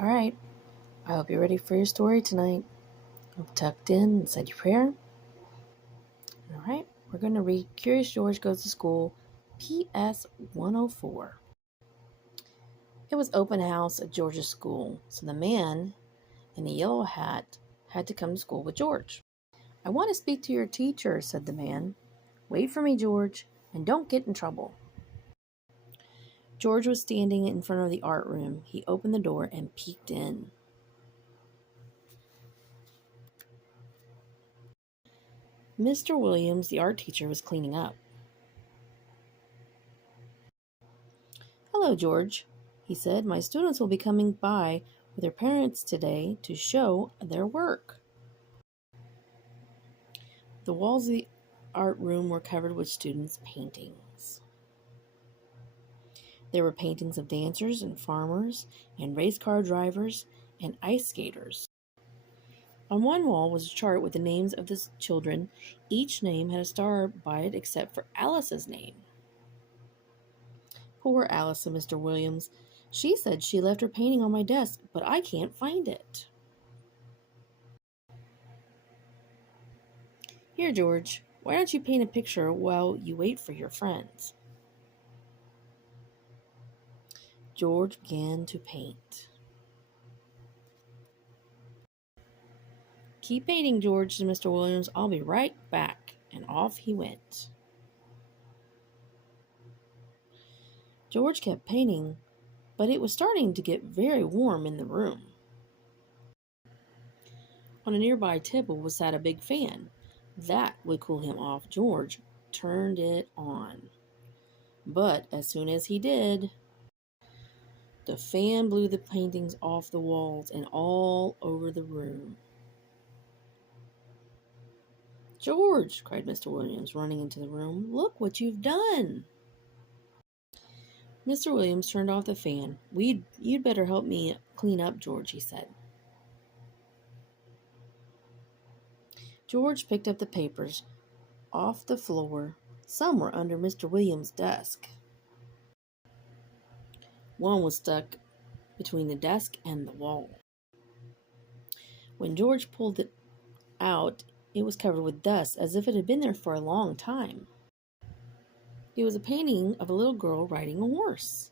All right, I hope you're ready for your story tonight. Hope tucked in and said your prayer. All right, we're going to read Curious George Goes to School, PS 104. It was open house at George's school, so the man in the yellow hat had to come to school with George. I want to speak to your teacher, said the man. Wait for me, George, and don't get in trouble. George was standing in front of the art room. He opened the door and peeked in. Mr. Williams, the art teacher, was cleaning up. Hello, George, he said. My students will be coming by with their parents today to show their work. The walls of the art room were covered with students' paintings. There were paintings of dancers and farmers and race car drivers and ice skaters. On one wall was a chart with the names of the children. Each name had a star by it except for Alice's name. Poor Alice, said Mr. Williams. She said she left her painting on my desk, but I can't find it. Here, George, why don't you paint a picture while you wait for your friends? George began to paint. Keep painting, George, said Mr. Williams. I'll be right back. And off he went. George kept painting, but it was starting to get very warm in the room. On a nearby table sat a big fan. That would cool him off. George turned it on. But as soon as he did, the fan blew the paintings off the walls and all over the room. George, cried Mr. Williams, running into the room, look what you've done. Mr. Williams turned off the fan. You'd better help me clean up, George, he said. George picked up the papers off the floor. Some were under Mr. Williams' desk. One was stuck between the desk and the wall. When George pulled it out, it was covered with dust, as if it had been there for a long time. It was a painting of a little girl riding a horse.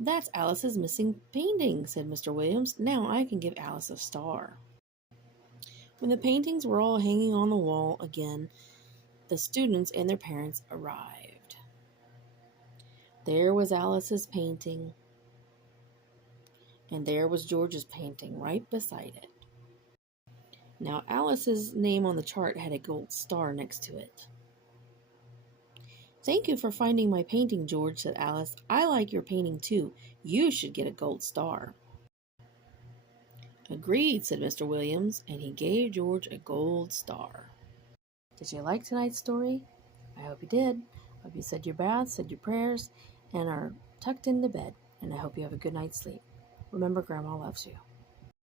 That's Alice's missing painting, said Mr. Williams. Now I can give Alice a star. When the paintings were all hanging on the wall again, the students and their parents arrived. There was Alice's painting, and there was George's painting right beside it. Now Alice's name on the chart had a gold star next to it. Thank you for finding my painting, George, said Alice. I like your painting too. You should get a gold star. Agreed, said Mr. Williams, and he gave George a gold star. Did you like tonight's story? I hope you did. I hope you said your baths, said your prayers, and are tucked into bed. And I hope you have a good night's sleep. Remember, Grandma loves you.